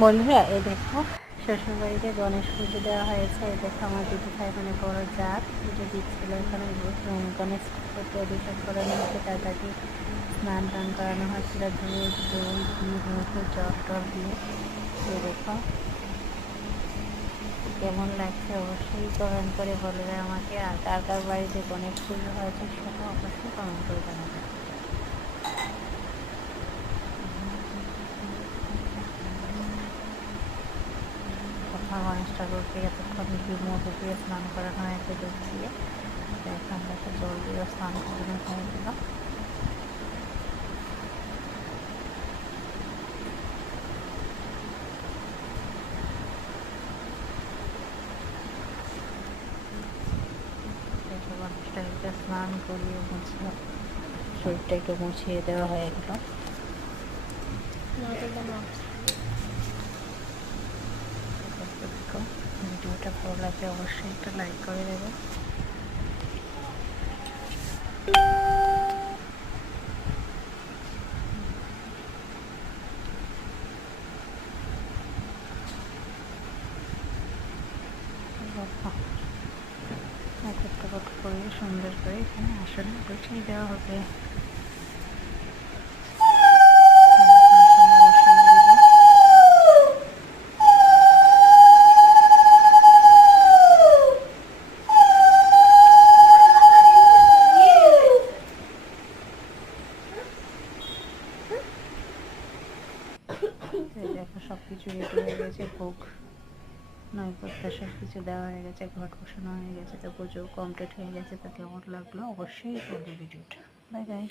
বন্ধুরা এই দেখো শ্বশুরবাড়িতে গণেশ পুজো দেওয়া হয়েছে। এই দেখো আমার দিদি ভাই মানে বড় জাত পুজো দিচ্ছিল। এখানে গণেশ ঠাকুরকে অভিষেক করানো হচ্ছে, তাদেরকে স্নান টান করানো হচ্ছিল দুধ দই ঘি মধু জল টল দিয়ে। এই দেখো কেমন লাগছে অবশ্যই কমেন্ট করে বলবে আমাকে, আর কার কার বাড়িতে গণেশ পুজো হয়েছে সেটা অবশ্যই কমেন্ট করে জানাবে। গণেশ ঠাকুরকে এতক্ষণ ঘি মধু দিয়ে স্নান করানো হয়েছে দুধ দিয়ে, এখান থেকে জল দিয়ে স্নান করানো হয়ে গেল। গণেশটাকে স্নান করিয়ে মুছিয়ে শরীরটা একটু মুছিয়ে দেওয়া হয়ে গেল। ভিডিওটা ভালো লাগলে অবশ্যই একটা লাইক করে দেবে। একটা কত করে সুন্দর করে এখানে আসনে বসিয়ে দেওয়া হবে। দেখো সব কিছু রেডি হয়ে গেছে, ভোগ নৈবেদ্য সব কিছু দেওয়া হয়ে গেছে, ঘট বসানো হয়ে গেছে, তো পুজো কমপ্লিট হয়ে গেছে। তো কেমন লাগলো অবশ্যই বলবে ভিডিওটা। Bye bye.